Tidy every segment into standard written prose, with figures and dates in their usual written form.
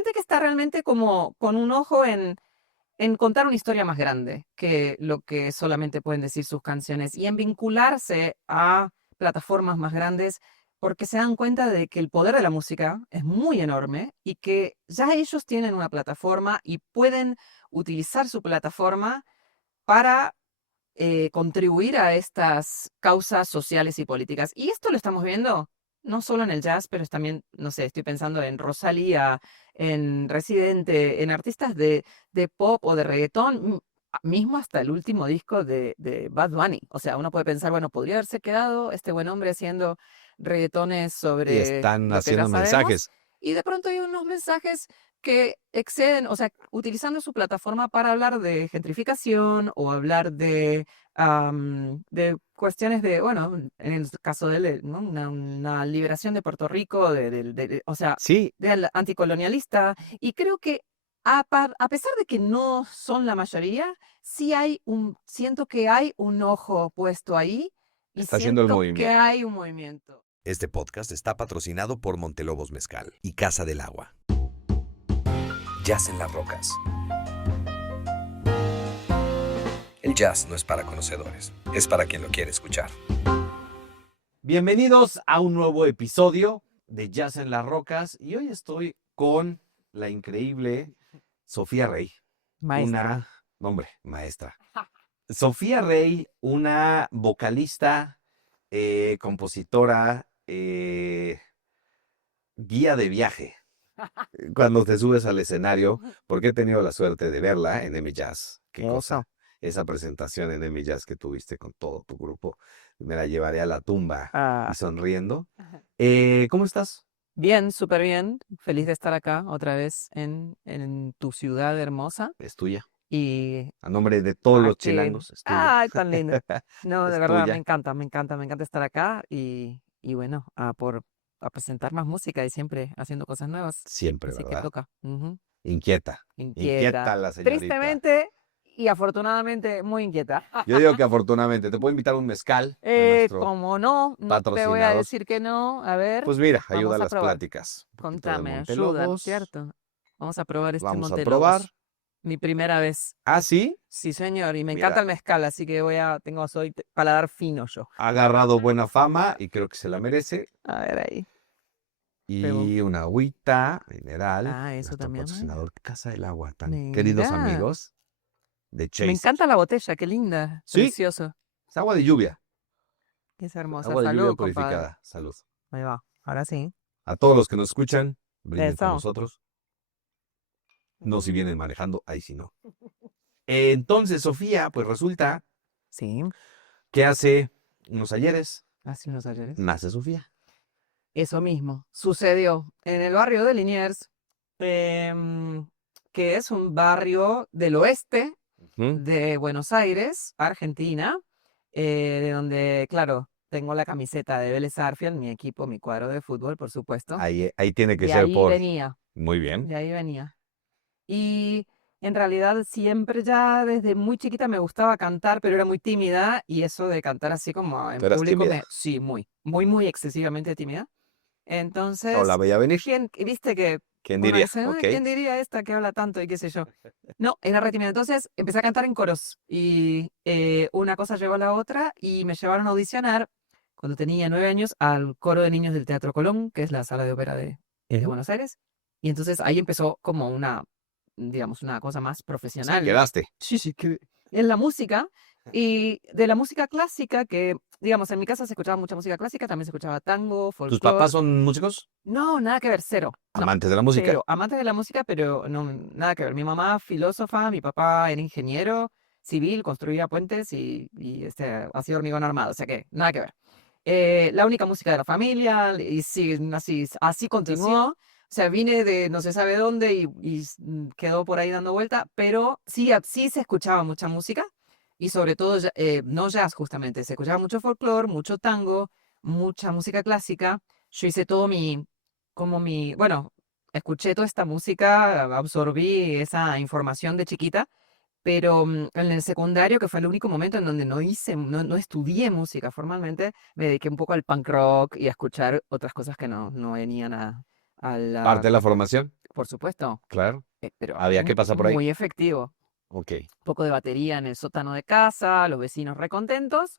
gente que está realmente como con un ojo en contar una historia más grande que lo que solamente pueden decir sus canciones y en vincularse a plataformas más grandes porque se dan cuenta de que el poder de la música es muy enorme y que ya ellos tienen una plataforma y pueden utilizar su plataforma para contribuir a estas causas sociales y políticas. Y esto lo estamos viendo no solo en el jazz, pero es también, no sé, estoy pensando en Rosalía, en Residente, en artistas de pop o de reggaetón, mismo hasta el último disco de Bad Bunny. O sea, uno puede pensar, bueno, podría haberse quedado este buen hombre haciendo reggaetones Y sobre están lo que ya haciendo sabemos, mensajes. y de pronto hay unos mensajes que exceden, o sea, utilizando su plataforma para hablar de gentrificación o hablar de cuestiones de, bueno, en el caso de él, ¿no? Una liberación de Puerto Rico, o sea, Sí, del anticolonialista. Y creo que a pesar de que no son la mayoría, sí siento que hay un ojo puesto ahí y está haciendo el siento que movimiento. hay un movimiento. Este podcast está patrocinado por Montelobos Mezcal y Casa del Agua. Jazz en las rocas. El jazz no es para conocedores, es para quien lo quiere escuchar. Bienvenidos a un nuevo episodio de Jazz en las Rocas. Y hoy estoy con la increíble Sofía Rey. Maestra. Maestra. Sofía Rey, una vocalista, compositora, guía de viaje. Cuando te subes al escenario, porque he tenido la suerte de verla en M Jazz. Qué cosa. Esa presentación en M Jazz que tuviste con todo tu grupo, me la llevaré a la tumba y sonriendo. ¿Cómo estás? Bien, súper bien. Feliz de estar acá otra vez en tu ciudad hermosa. Es tuya. Y A nombre de todos los aquí, chilangos, es tuya. ay, tan lindo. No, de Es verdad, tuya. me encanta estar acá y bueno, a presentar más música y siempre haciendo cosas nuevas. Siempre, Así que ¿verdad? toca. Ujú. Inquieta. Inquieta. Inquieta la señorita. Tristemente y afortunadamente muy inquieta. Yo digo que afortunadamente te puedo invitar un mezcal de nuestro Como no, no te voy a patrocinador. decir que no. A ver, Pues mira, ayuda a vamos a las probar. pláticas. Un poquito de Contame, ayuda, ¿no es Montelobos. cierto? Vamos a probar este Vamos a probar. Montelobos. Mi primera vez. Ah, sí. Sí, señor, y me encanta Mira, el mezcal, así que soy paladar fino yo. ha agarrado buena fama y creo que se la merece. A ver ahí. Pego. Y una agüita mineral, Ah, eso nuestro también, patrocinador Casa del Agua, tan queridos mira. amigos de Me Chaser. encanta la botella, qué linda, Sí, precioso. es agua de lluvia, Es hermosa. agua de lluvia Salud, compadre. purificada. Salud. Ahí va, ahora sí. A todos los que nos escuchan, brinden con Eso. nosotros. No si vienen manejando, ahí sí no. Entonces, Sofía, pues resulta Sí, que hace unos ayeres hace unos ayeres. nace Sofía. Eso mismo sucedió en el barrio de Liniers, que es un barrio del oeste Ujú. de Buenos Aires, Argentina, de donde, claro, tengo la camiseta de Vélez Sarsfield, mi equipo, mi cuadro de fútbol, por supuesto. Ahí tiene que De ser ahí por... venía, Muy bien. de ahí venía. Y en realidad siempre ya desde muy chiquita me gustaba cantar, pero era muy tímida y eso de cantar así como en ¿Tú eras público tímida? sí, muy excesivamente tímida. No la Entonces, veía venir. viste que ¿Quién uno diría? dice, "Ay, Ok. ¿quién diría esta que habla tanto y qué sé yo?" No, era re tímida. Entonces empecé a cantar en coros y una cosa llevó a la otra y me llevaron a audicionar cuando tenía 9 años al coro de niños del Teatro Colón, que es la sala de ópera de Ujú. Buenos Aires. Y entonces ahí empezó como digamos, una cosa más Sí, profesional. quedaste. Sí, sí, que en la música y de la música clásica que, digamos, en mi casa se escuchaba mucha música clásica, también se escuchaba tango, ¿Tus folclore. papás son músicos? No, nada que ver, cero. No, Amantes de la música. cero. Amantes de la música, pero no, nada que ver. Mi mamá filósofa, mi papá era ingeniero civil, construía puentes y hacía hormigón armado, o sea que nada que ver. La única música de la familia, y sí, así continuó. O sea, vine de no se sabe dónde quedó por ahí dando vuelta, pero sí, sí se escuchaba mucha música y sobre todo, no jazz justamente, se escuchaba mucho folclore, mucho tango, mucha música clásica. Yo hice bueno, escuché toda esta música, absorbí esa información de chiquita, pero en el secundario, que fue el único momento en donde no estudié música formalmente, me dediqué un poco al punk rock y a escuchar otras cosas que no venían a la... Parte de la formación. por supuesto, Claro. pero Había que pasar por ahí. muy efectivo. Ok. Poco de batería en el sótano de casa, los vecinos recontentos,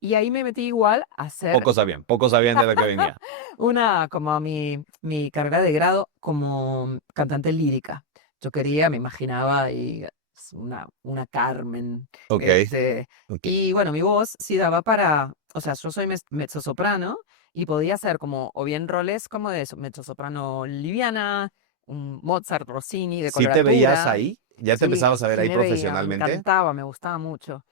y ahí me metí igual a hacer Pocos sabían de lo que venía. como mi carrera de grado como cantante lírica. Yo quería, me imaginaba ahí una Carmen, Ok, ok. y bueno, mi voz sí daba para, o sea, yo soy mezzosoprano y podía hacer como, o bien roles como de mezzosoprano liviana, un Mozart, Rossini de ¿Sí te veías coloratura. ahí? ¿Ya te Sí, empezabas a ver sí ahí me veía, me profesionalmente? encantaba, me gustaba mucho.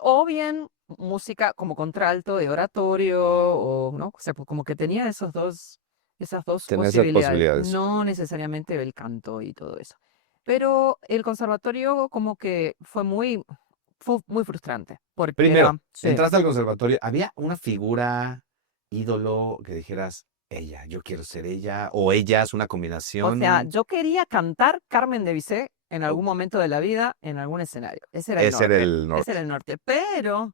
O bien música como contralto de oratorio, o no, o sea, pues como que tenía esas dos Tener esas posibilidades, posibilidades. no necesariamente el canto y todo eso. Pero el conservatorio como que fue muy frustrante, porque era, Primero, sí. entraste al conservatorio. ¿Había una figura, ídolo, que dijeras, ella, yo quiero ser ella, o ellas, una O sea, combinación? yo quería cantar Carmen de Bizet en O- algún momento de la vida, en algún escenario. Ese era el Ese era norte. el norte. Pero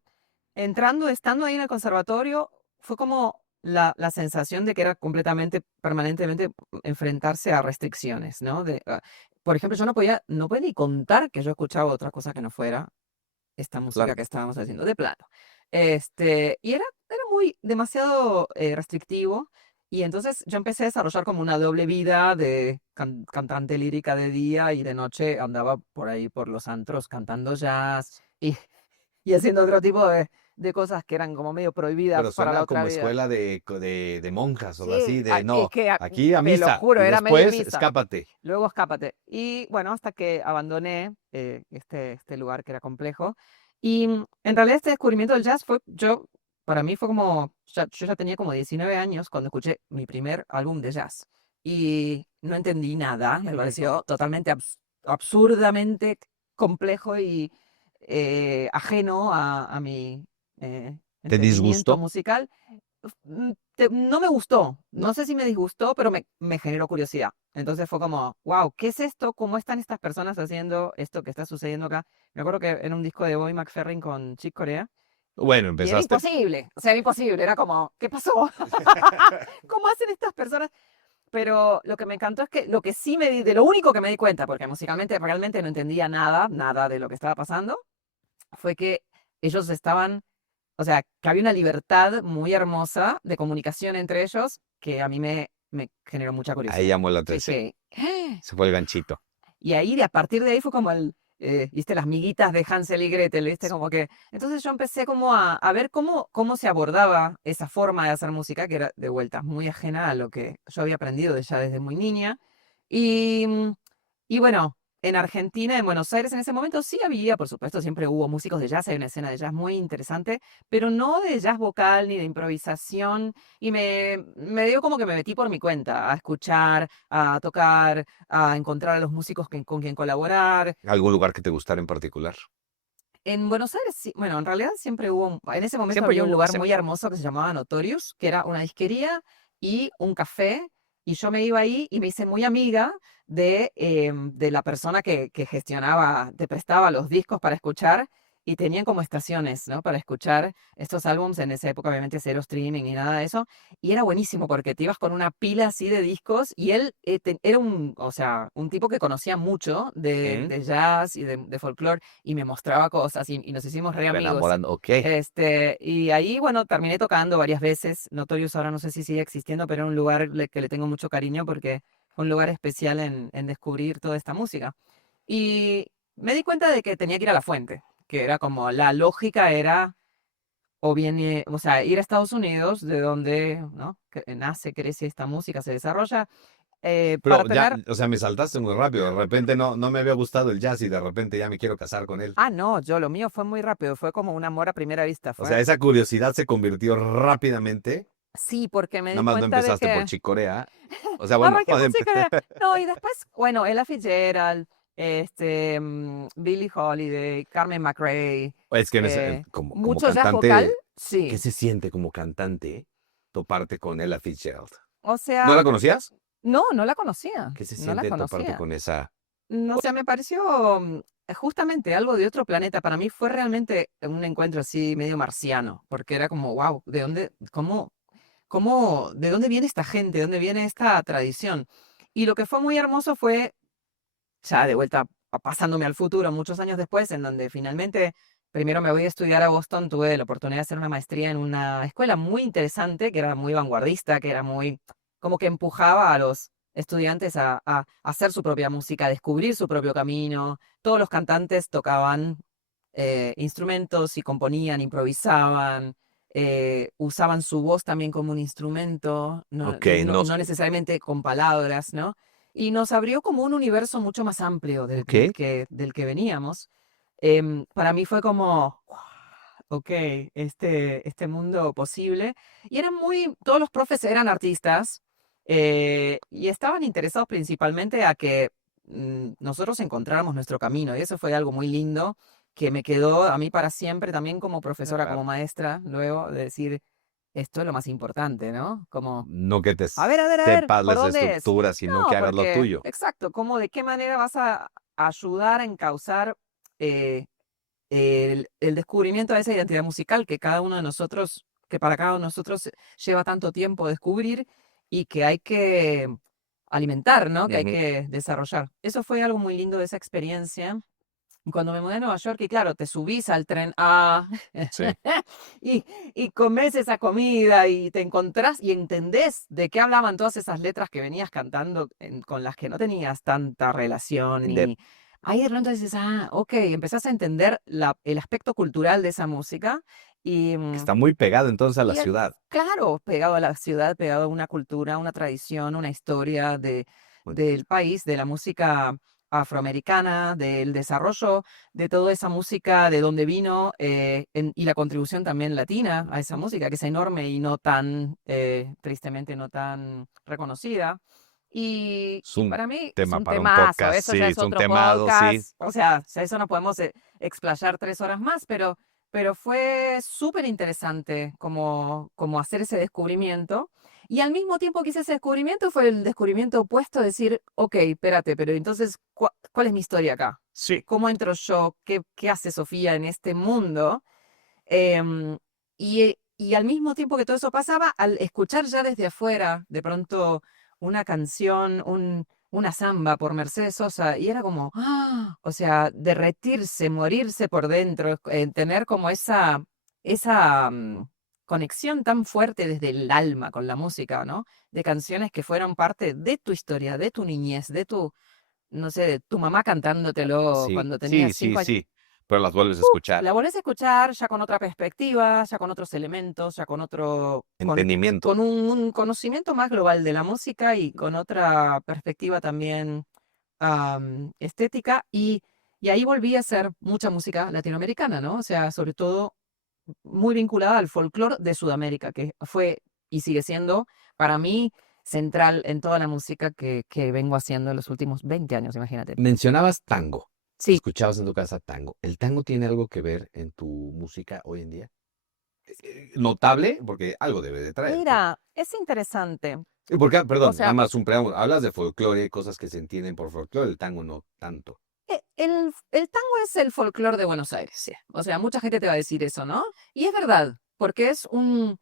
estando ahí en el conservatorio, fue como la sensación de que era completamente, permanentemente enfrentarse a restricciones, ¿no? Por ejemplo, yo no podía ni contar que yo escuchaba otra cosa que no fuera esta música Claro. que estábamos haciendo, de plano. Y era demasiado restrictivo. Y entonces yo empecé a desarrollar como una doble vida de cantante lírica de día y de noche andaba por ahí por los antros cantando jazz y haciendo otro tipo de cosas que eran como medio prohibidas Pero para la suena otra como vida. escuela de monjas o algo Sí, así, de es no, que aquí a te lo misa juro, y era medio después misa. escápate. Luego escápate. Y bueno, hasta que abandoné este lugar que era complejo. Y en realidad este descubrimiento del jazz para mí fue como, yo ya tenía como 19 años cuando escuché mi primer álbum de jazz. Y no entendí nada, me pareció totalmente absurdamente complejo y ajeno a mi ¿Te entendimiento disgustó? musical. No me gustó, no sé si me disgustó, pero me generó curiosidad. Entonces fue como, wow, ¿qué es esto? ¿Cómo están estas personas haciendo esto que está sucediendo acá? Me acuerdo que era un disco de Bobby McFerrin con Chick Corea Bueno, y era empezaste. imposible, o sea, era imposible, era como, ¿qué pasó? ¿Cómo hacen estas personas? Pero lo que me encantó es que lo que sí de lo único que me di cuenta, porque musicalmente realmente no entendía nada de lo que estaba pasando, fue que ellos estaban, o sea, que había una libertad muy hermosa de comunicación entre ellos que a mí me generó mucha Ahí curiosidad. llamó la atención. Dije, "Ah". Se fue el ganchito. Y ahí, a partir de ahí fue como viste, las miguitas de Hansel y Gretel, viste, como que, entonces yo empecé como a ver cómo se abordaba esa forma de hacer música, que era de vuelta muy ajena a lo que yo había aprendido ya desde muy niña. Y, mm, y bueno, en Argentina, en Buenos Aires en ese momento sí había, por supuesto, siempre hubo músicos de jazz, hay una escena de jazz muy interesante, pero no de jazz vocal ni de improvisación. Y me dio como que me metí por mi cuenta a escuchar, a tocar, a encontrar a los músicos con quien colaborar. ¿Algún lugar que te gustara en particular? En Buenos Aires, sí, bueno, en realidad siempre en ese momento Siempre había un hubo lugar ese. muy hermoso que se llamaba Notorious, que era una disquería y un café, y yo me iba ahí y me hice muy amiga de la persona que gestionaba, te prestaba los discos para escuchar, y tenían como estaciones, ¿no? Para escuchar estos álbums. En esa época obviamente cero streaming ni nada de eso, y era buenísimo porque te ibas con una pila así de discos, y él era o sea, un tipo que conocía mucho ¿Mm? de jazz y de folclore, y me mostraba cosas y nos hicimos re Te amigos. enamorando. Ok. Y ahí, bueno, terminé tocando varias veces. Notorious ahora no sé si sigue existiendo, pero era un lugar que le tengo mucho cariño porque fue un lugar especial en descubrir toda esta música. Y me di cuenta de que tenía que ir a la fuente, que era como la lógica era o bien, o sea, ir a Estados Unidos, de donde, ¿no? Que nace, crece esta música, se desarrolla, para Pero ya, tener. o sea, me saltaste muy rápido. De repente no me había gustado el jazz y de repente ya me quiero casar con él. Ah, no, lo mío fue muy rápido, fue como un amor a primera vista, O fue. sea, esa curiosidad se convirtió rápidamente. Sí, porque me Nada di más no cuenta de empezaste por que Chicorea. O sea, bueno, arranqué música. No, y después, bueno, Ella Fitzgerald, Billie Holiday, Carmen McRae, es que eh, como mucho jazz vocal, cantante, ¿qué sí. se siente como cantante toparte con Ella Fitzgerald? O ¿No la sea, conocías? no la conocía, ¿Qué se no la siente toparte conocía. con esa? No, o sea, me pareció justamente algo de otro planeta. Para mí fue realmente un encuentro así medio marciano, porque era como, wow, ¿de dónde, de dónde viene esta gente? ¿De dónde viene esta tradición? Y lo que fue muy hermoso fue, ya de vuelta pasándome al futuro, muchos años después, en donde finalmente primero me voy a estudiar a Boston, tuve la oportunidad de hacer una maestría en una escuela muy interesante, que era muy vanguardista, que era muy, como que empujaba a los estudiantes a hacer su propia música, a descubrir su propio camino. Todos los cantantes tocaban instrumentos y componían, improvisaban, usaban su voz también como un instrumento, Ok, no necesariamente con palabras, ¿no? Y nos abrió como un universo mucho más amplio ok. del que veníamos. Para mí fue como, "Guau, ok, este mundo posible". Y eran todos los profes eran artistas y estaban interesados principalmente a que nosotros encontráramos nuestro camino. Y eso fue algo muy lindo que me quedó a mí para siempre también como profesora, como Claro. maestra, luego de decir, esto es lo más importante, ¿no? Como, No que te a ver, sepas ¿por las dónde es? estructuras, sino que No, hagas lo porque, tuyo. exacto, ¿cómo, de qué manera vas a ayudar a encauzar eh, el descubrimiento de esa identidad musical que cada uno de nosotros, que para cada uno de nosotros lleva tanto tiempo descubrir y que hay que alimentar, ¿no? Que hay Ujú. que desarrollar. Eso fue algo muy lindo de esa experiencia. Y cuando me mudé a Nueva York, y claro, te subís al tren A Sí. y, y comes esa comida y te encontrás y entendés de qué hablaban todas esas letras que venías cantando con las que no tenías tanta relación. Entender. Y ahí de pronto dices, ah, ok, empezás a entender el aspecto cultural de esa música y, Que está muy pegado entonces a la y ciudad. claro, pegado a la ciudad, pegado a una cultura, una tradición, una historia del país, de la música afroamericana, del desarrollo de toda esa música, de dónde vino, y la contribución también latina a esa música, que es enorme y no tan, tristemente, no tan reconocida. Es Y un para mí es tema un para un temazo, podcast, eso sí, ya es es un otro temado, sí. podcast, o sea, ya eso no podemos explayar 3 horas más, pero fue súper interesante como hacer ese descubrimiento. Y al mismo tiempo que hice ese descubrimiento fue el descubrimiento opuesto, decir, ok, espérate, pero entonces, ¿cuál es mi historia acá? Sí. ¿Cómo entro yo? ¿Qué hace Sofía en este mundo? Y al mismo tiempo que todo eso pasaba, al escuchar ya desde afuera, de pronto, una canción, una samba por Mercedes Sosa, y era como, ¡ah! O sea, derretirse, morirse por dentro, tener como esa conexión tan fuerte desde el alma con la música, ¿no? De canciones que fueron parte de tu historia, de tu niñez, no sé, de tu mamá cantándotelo Sí, cuando sí, tenías sí, 5 años. sí. Pero las vuelves a escuchar. La volvés a escuchar ya con otra perspectiva, ya con otros elementos, ya con otro, Entendimiento. con un conocimiento más global de la música y con otra perspectiva también estética. Y ahí volví a hacer mucha música latinoamericana, ¿no? O sea, sobre todo muy vinculada al folclore de Sudamérica, que fue y sigue siendo para mí central en toda la música que vengo haciendo en los últimos 20 años, imagínate. Mencionabas tango. Sí, Escuchabas en tu casa tango. ¿El tango tiene algo que ver en tu música hoy en día? Notable, porque algo debe de traer. mira, es interesante. Porque, O perdón, nada sea, más un preámbulo. Hablas de folclore, cosas que se entienden por folclore, el tango no tanto. el tango es el folclore de Buenos Aires, sí. O sea, mucha gente te va a decir eso, ¿no? Y es verdad, porque es un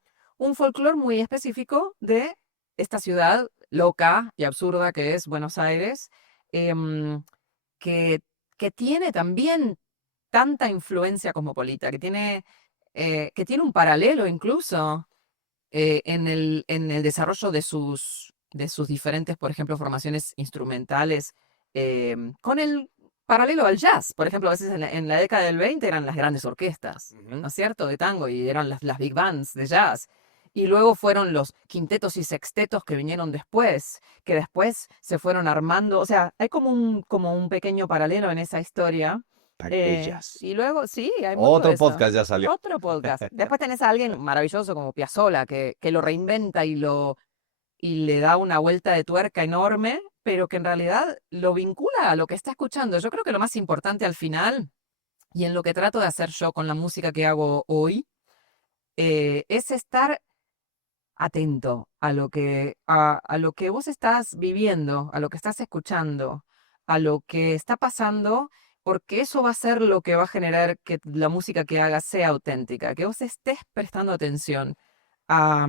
folclore muy específico de esta ciudad loca y absurda que es Buenos Aires, em, que, que tiene también tanta influencia cosmopolita, que tiene un paralelo incluso en el desarrollo de sus diferentes, por ejemplo, formaciones instrumentales, con el paralelo al jazz. Por ejemplo, a veces en la década del 20 eran las grandes orquestas, Ujú. ¿no es cierto?, de tango, y eran las big bands de jazz. Y luego fueron los quintetos y sextetos que vinieron después, que después se fueron armando. O sea, hay como un pequeño paralelo en esa historia. Taquillas. Y luego, sí, hay mucho de Otro eso. podcast ya salió. Otro podcast. Después tenés a alguien maravilloso como Piazzolla, que lo reinventa y le da una vuelta de tuerca enorme, pero que en realidad lo vincula a lo que está escuchando. Yo creo que lo más importante al final, y en lo que trato de hacer yo con la música que hago hoy, es estar atento a lo que vos estás viviendo, a lo que estás escuchando, a lo que está pasando, porque eso va a ser lo que va a generar que la música que hagas sea auténtica, que vos estés prestando atención a,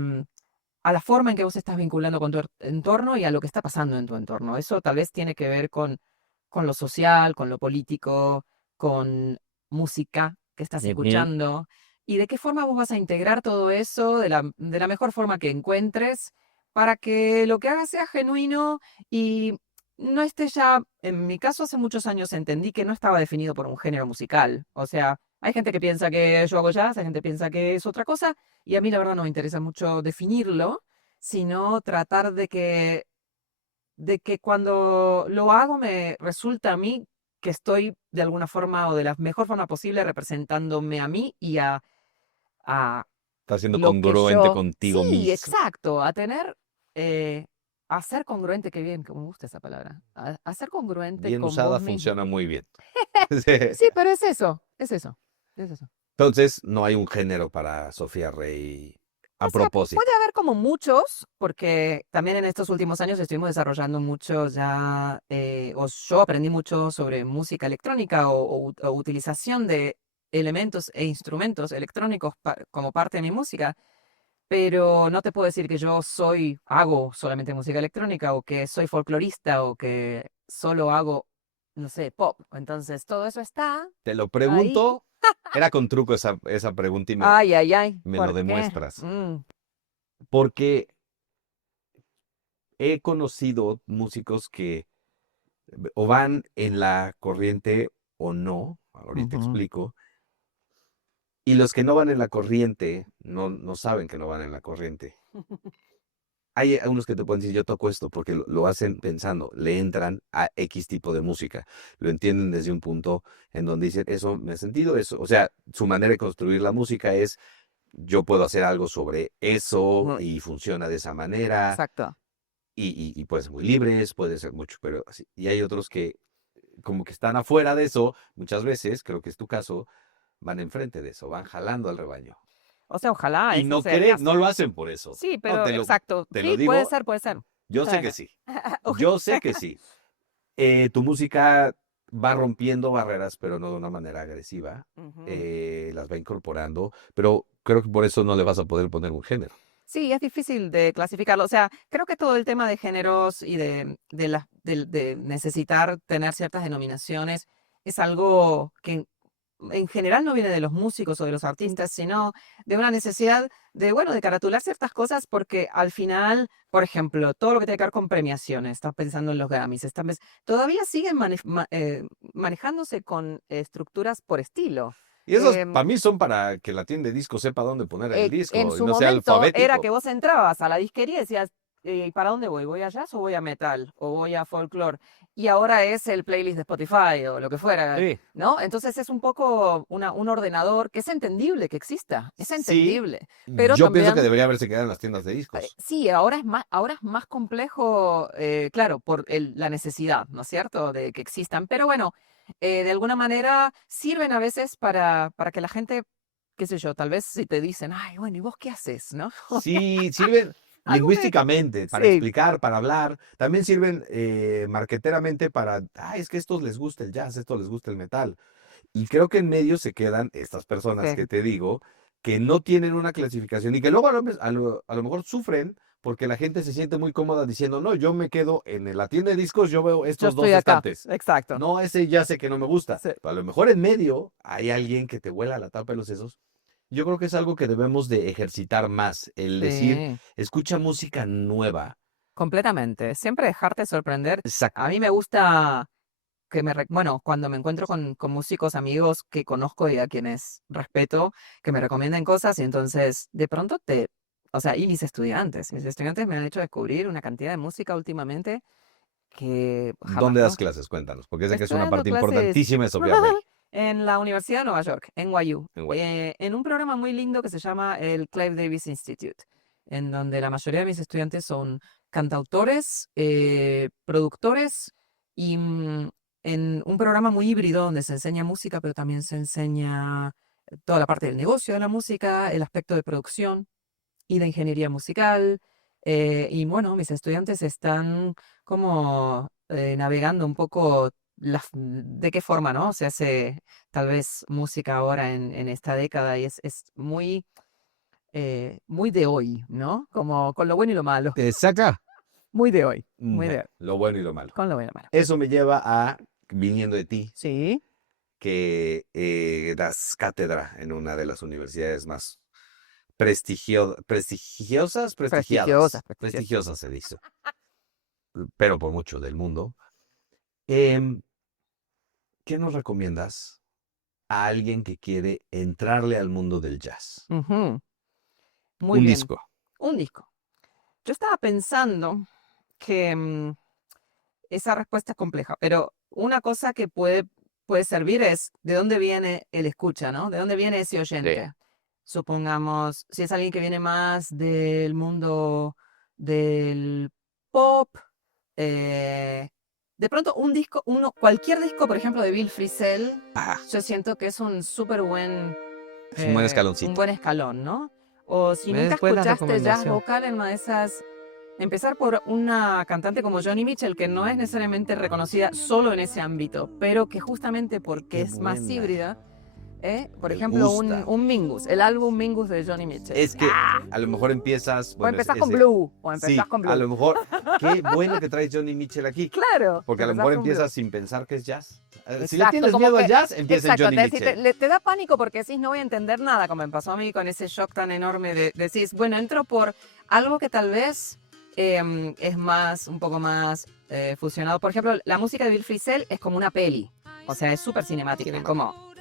a la forma en que vos estás vinculando con tu entorno y a lo que está pasando en tu entorno. Eso tal vez tiene que ver con lo social, con lo político, con música que estás Ujú. escuchando y de qué forma vos vas a integrar todo eso de la mejor forma que encuentres para que lo que hagas sea genuino y no esté ya, en mi caso hace muchos años entendí que no estaba definido por un género musical. O sea, hay gente que piensa que yo hago jazz, hay gente que piensa que es otra cosa, y a mí la verdad no me interesa mucho definirlo, sino tratar de que cuando lo hago me resulta a mí que estoy de alguna forma o de la mejor forma posible representándome a mí y a Está siendo lo que congruente yo... contigo Sí, mismo. exacto, a tener, a ser congruente, qué bien, que me gusta esa palabra, a ser congruente Bien con vos usada, mismo. funciona muy bien. Sí. Sí, pero es eso, es eso, es eso. Entonces, no hay un género para Sofía Rey a O sea, puede propósito. haber como muchos, porque también en estos últimos años estuvimos desarrollando mucho ya, o yo aprendí mucho sobre música electrónica o utilización de elementos e instrumentos electrónicos como parte de mi música, pero no te puedo decir que yo hago solamente música electrónica o que soy folclorista o que solo hago, no sé, pop. Entonces, todo eso está Te lo ahí. pregunto, era con truco esa pregunta y Ay, ay, ay, me lo ¿por qué? demuestras. Porque he conocido músicos que o van en la corriente o no, ahorita Ujú. explico, y los que no van en la corriente no saben que no van en la corriente. Hay unos que te pueden decir, yo toco esto, porque lo hacen pensando, le entran a X tipo de música, lo entienden desde un punto en donde dicen, eso me ha sentido, eso, o sea, su manera de construir la música es, yo puedo hacer algo sobre eso Ujú. y funciona de esa manera, Exacto. y puede ser muy libres, puede ser mucho, pero así. Y hay otros que como que están afuera de eso, muchas veces, creo que es tu caso, van enfrente de eso, van jalando al rebaño. O sea, ojalá, Y eso sería... no lo hacen por eso. Sí, No, pero exacto. te lo Sí, puede digo, ser, puede ser. yo sé que sí. Yo sé que sí. Tu música va rompiendo barreras, pero no de una manera agresiva. Ujú. Las va incorporando, pero creo que por eso no le vas a poder poner un género. Sí, es difícil de clasificarlo. O sea, creo que todo el tema de géneros y de necesitar tener ciertas denominaciones es algo que en general no viene de los músicos o de los artistas, sino de una necesidad de, bueno, de caratular ciertas cosas porque al final, por ejemplo, todo lo que tiene que ver con premiaciones, estás pensando en los Grammys, todavía siguen manejándose con estructuras por estilo. Y esos Em, para mí son para que la tienda de disco sepa dónde poner el en disco y su no sea momento era que alfabético. vos entrabas a la disquería y decías, ¿y para dónde voy? ¿Voy a jazz o voy a metal? ¿O voy a folklore? Y ahora es el playlist de Spotify o lo que fuera, Sí. ¿no? Entonces es un poco un ordenador que es entendible que exista, es Sí, entendible, pero yo pienso que también, debería haberse quedado en las tiendas de discos. sí, ahora es más complejo, claro, por la necesidad, ¿no es cierto?, de que existan, pero bueno, de alguna manera sirven a veces para que la gente, qué sé yo, tal vez si te dicen, ay, bueno, ¿y vos qué haces, no? Sí, sirven Algo me... lingüísticamente para Sí, explicar, para hablar. También sirven marqueteramente para, es que a estos les gusta el jazz, a estos les gusta el metal. Y creo que en medio se quedan estas personas sí. que te digo, que no tienen una clasificación y que luego a lo mejor sufren porque la gente se siente muy cómoda diciendo, no, yo me quedo en la tienda de discos, yo veo Yo estos estoy dos acá, estantes. exacto. No, ese ya sé que no me gusta. Sí, Pero a lo mejor en medio hay alguien que te vuela la tapa de los sesos. Yo creo que es algo que debemos de ejercitar más, el decir, sí, escucha música nueva. completamente. Siempre dejarte sorprender. Exacto. A mí me gusta bueno, cuando me encuentro con músicos amigos que conozco y a quienes respeto, que me recomienden cosas y entonces de pronto o sea, y mis estudiantes me han hecho descubrir una cantidad de música últimamente que jamás, ¿Dónde das ¿no? clases? Cuéntanos, porque sé que es Estoy una dando parte clases importantísima de Sofía Rey. en la Universidad de Nueva York, en NYU, En Guay. en un programa muy lindo que se llama el Clive Davis Institute, en donde la mayoría de mis estudiantes son cantautores, productores y en un programa muy híbrido donde se enseña música, pero también se enseña toda la parte del negocio de la música, el aspecto de producción y de ingeniería musical. Y bueno, mis estudiantes están como navegando un poco de qué forma, ¿no? Se hace tal vez música ahora en esta década y es muy muy de hoy, ¿no? Como con lo bueno y lo malo. Te saca Muy de hoy, muy de hoy. lo bueno y lo malo. Con lo bueno y lo malo. Eso me lleva a, viniendo de ti, Sí, que das cátedra en una de las universidades más prestigiosas, prestigiosas. prestigiosas se dice, pero por mucho del mundo. Em, ¿Qué nos recomiendas a alguien que quiere entrarle al mundo del jazz? Ujú, muy Un bien. disco. Un disco. Yo estaba pensando que esa respuesta es compleja, pero una cosa que puede servir es de dónde viene el escucha, ¿no? ¿De dónde viene ese oyente? Supongamos, si es alguien que viene más del mundo del pop, eh, de pronto cualquier disco, por ejemplo, de Bill Frisell, yo siento que es un súper buen, Es un buen un escaloncito. buen escalón, ¿no? O si nunca Es buena escuchaste jazz recomendación. vocal en una de esas, empezar por una cantante como Joni Mitchell, que no es necesariamente reconocida solo en ese ámbito, pero que justamente porque Qué es más buena. híbrida, por Me ejemplo, gusta. un Mingus, el álbum Mingus de Joni Mitchell. Es que a lo mejor empiezas. O Bueno, empezás con ese- Blue, o Sí, empezás con Blue. a lo mejor. Qué bueno que traes Johnny Mitchell aquí. Claro. Porque a lo empezás mejor con Blue. empiezas sin pensar que es jazz. Si le Exacto, tienes como miedo al que- jazz, empieza en Exacto, Johnny te, Mitchell. te da pánico porque decís no voy a entender nada, como me pasó a mí con ese shock tan enorme de decís, bueno, entro por algo que tal vez es un poco más fusionado. Por ejemplo, la música de Bill Frisell es como una peli, o sea, es súper cinemática, es como,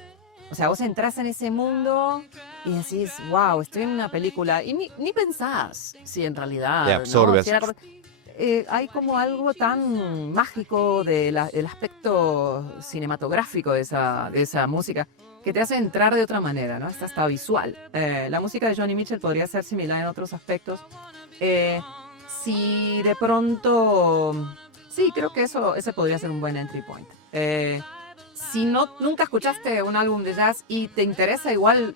o sea, vos entrás en ese mundo y decís, wow, estoy en una película, y ni pensás si en realidad, Te ¿no? absorbes. Si era como- hay como algo tan mágico del aspecto cinematográfico de esa música que te hace entrar de otra manera, ¿no? Es hasta visual. La música de Joni Mitchell podría ser similar en otros aspectos. Si de pronto... Sí, creo que ese podría ser un buen entry point. Si nunca escuchaste un álbum de jazz y te interesa igual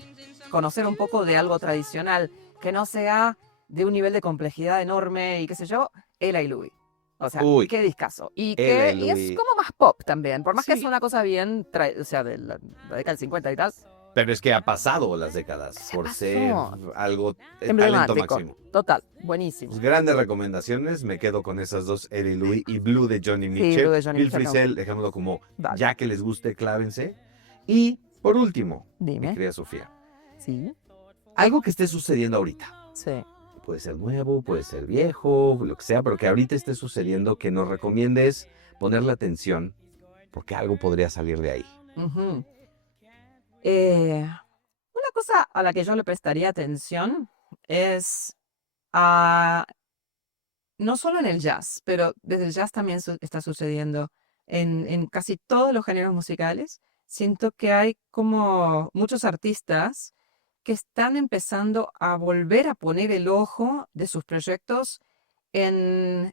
conocer un poco de algo tradicional, que no sea de un nivel de complejidad enorme y qué sé yo, Eli Louis. O sea, Uy, qué discazo. Y Eli es Louis. como más pop también, por más que Sí. es una cosa bien, o sea, de la década del 50 y tal. Pero es que ha pasado las décadas Se por pasó. ser algo talento Emblemático. máximo. Total, buenísimo. Pues grandes recomendaciones, me quedo con esas dos, Eli Louis y Blue de Johnny Mitchell. Blue de Johnny Bill Mitchell, no. Frisell, dejémoslo como Dale. ya que les guste, clávense. Y por último, mi Dime. querida Sofía, Sí, algo que esté sucediendo ahorita. sí. Puede ser nuevo, puede ser viejo, lo que sea, pero que ahorita esté sucediendo, que nos recomiendes ponerle atención, porque algo podría salir de ahí. Ujú. Una cosa a la que yo le prestaría atención es no solo en el jazz, pero desde el jazz también está sucediendo en casi todos los géneros musicales. Siento que hay como muchos artistas que están empezando a volver a poner el ojo de sus proyectos en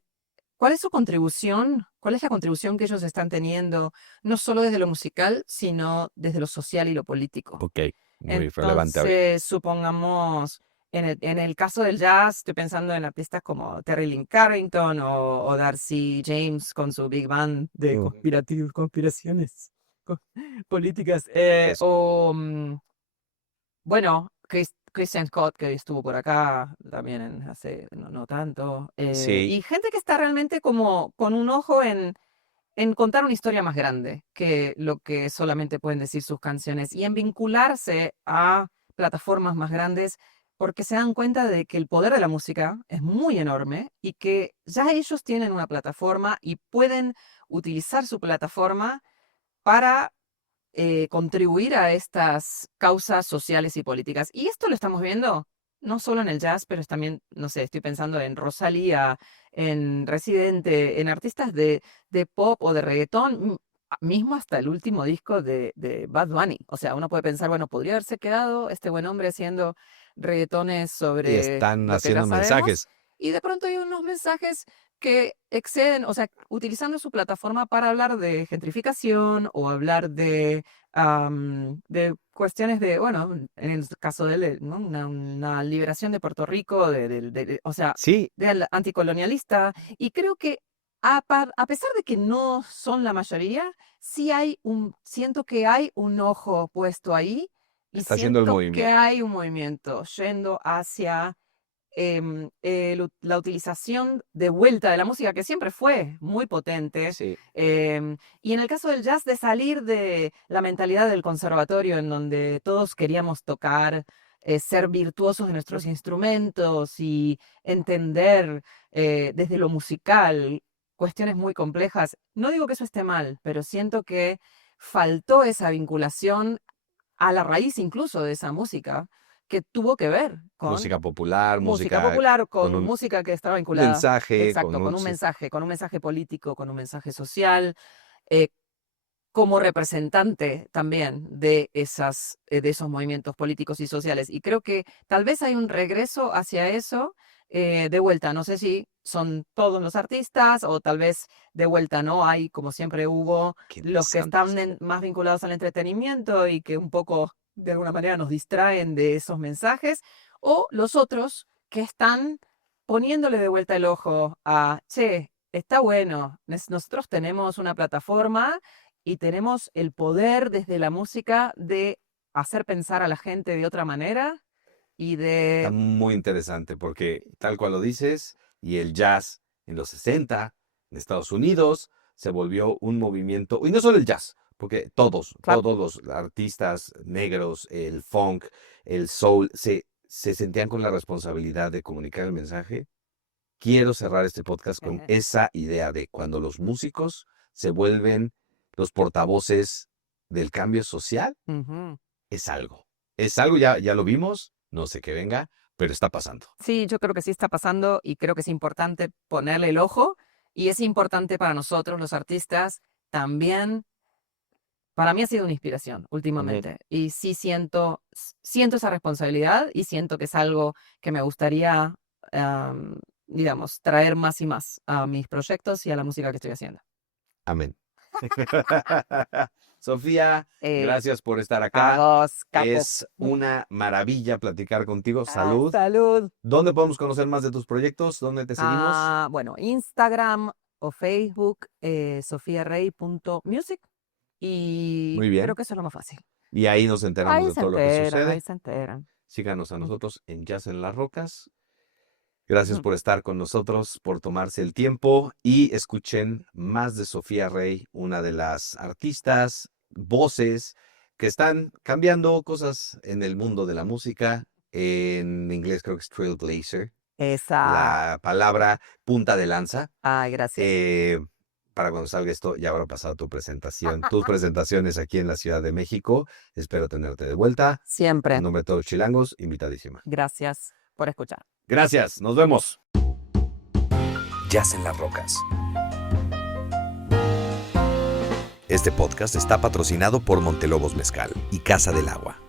cuál es su contribución, cuál es la contribución que ellos están teniendo, no solo desde lo musical, sino desde lo social y lo político. Ok, muy relevante ahorita. Entonces, supongamos, en el caso del jazz, estoy pensando en artistas como Terry Lynn Carrington o Darcy James con su big band de conspiraciones políticas. Eso. O, bueno, Christian Scott, que estuvo por acá también hace no tanto. Sí. Y gente que está realmente como con un ojo en contar una historia más grande que lo que solamente pueden decir sus canciones y en vincularse a plataformas más grandes porque se dan cuenta de que el poder de la música es muy enorme y que ya ellos tienen una plataforma y pueden utilizar su plataforma para contribuir a estas causas sociales y políticas. Y esto lo estamos viendo no solo en el jazz, pero es también, no sé, estoy pensando en Rosalía, en Residente, en artistas de pop o de reggaetón, mismo hasta el último disco de Bad Bunny. O sea, uno puede pensar, bueno, podría haberse quedado este buen hombre haciendo reggaetones Y sobre están lo que ya haciendo sabemos, mensajes. y de pronto hay unos mensajes que exceden, o sea, utilizando su plataforma para hablar de gentrificación o hablar de cuestiones de, bueno, en el caso de él, ¿no? Una liberación de Puerto Rico, o sea, Sí, anticolonialista. Y creo que a pesar de que no son la mayoría, sí siento que hay un ojo puesto ahí Y Está haciendo el siento que movimiento. hay un movimiento yendo hacia la utilización de vuelta de la música, que siempre fue muy potente. Sí. Y en el caso del jazz, de salir de la mentalidad del conservatorio, en donde todos queríamos tocar, ser virtuosos de nuestros instrumentos y entender desde lo musical cuestiones muy complejas. No digo que eso esté mal, pero siento que faltó esa vinculación a la raíz incluso de esa música, que tuvo que ver con Música popular, música música popular, con con un música que estaba vinculada, mensaje, exacto, con un sí. mensaje político, con un mensaje social, eh, como representante también de esos movimientos políticos y sociales. Y creo que tal vez hay un regreso hacia eso, de vuelta. No sé si son todos los artistas o tal vez de vuelta no hay, como siempre hubo, Qué los que interesante. están más vinculados al entretenimiento y que un poco de alguna manera nos distraen de esos mensajes, o los otros que están poniéndole de vuelta el ojo a, che, está bueno, nosotros tenemos una plataforma y tenemos el poder desde la música de hacer pensar a la gente de otra manera y Está de... muy interesante porque tal cual lo dices, y el jazz en los 60 en Estados Unidos se volvió un movimiento, y no solo el jazz, porque Claro. todos los artistas negros, el funk, el soul, se sentían con la responsabilidad de comunicar el mensaje. Quiero cerrar este podcast con esa idea de cuando los músicos se vuelven los portavoces del cambio social, Ujú. es algo. Es algo, ya lo vimos, no sé qué venga, pero está pasando. Sí, yo creo que sí está pasando y creo que es importante ponerle el ojo y es importante para nosotros, los artistas, también. Para mí ha sido una inspiración últimamente y sí siento esa responsabilidad y siento que es algo que me gustaría, digamos, traer más y más a mis proyectos y a la música que estoy haciendo. Amén. Sofía, Eh, gracias por estar a acá. vos, capo. Es una maravilla platicar contigo. Salud. Salud. ¿Dónde podemos conocer más de tus proyectos? ¿Dónde te seguimos? Bueno, Instagram o Facebook, sofiarey.music y Muy creo bien. que eso es lo más fácil. Y ahí nos enteramos de todo lo que Ahí sucede. se enteran. Síganos a nosotros en Jazz en las Rocas. Gracias por estar con nosotros, por tomarse el tiempo y escuchen más de Sofía Rey, una de las artistas, voces que están cambiando cosas en el mundo de la música. En inglés creo que es trailblazer, Esa. la palabra punta de lanza. Ay, gracias. Para cuando salga esto ya habrá pasado tu presentación, tus presentaciones aquí en la Ciudad de México. Espero tenerte de vuelta. Siempre. En nombre de todos los chilangos, invitadísima. Gracias por escuchar. Gracias, nos vemos. Jazz en las Rocas. Este podcast está patrocinado por Montelobos Mezcal y Casa del Agua.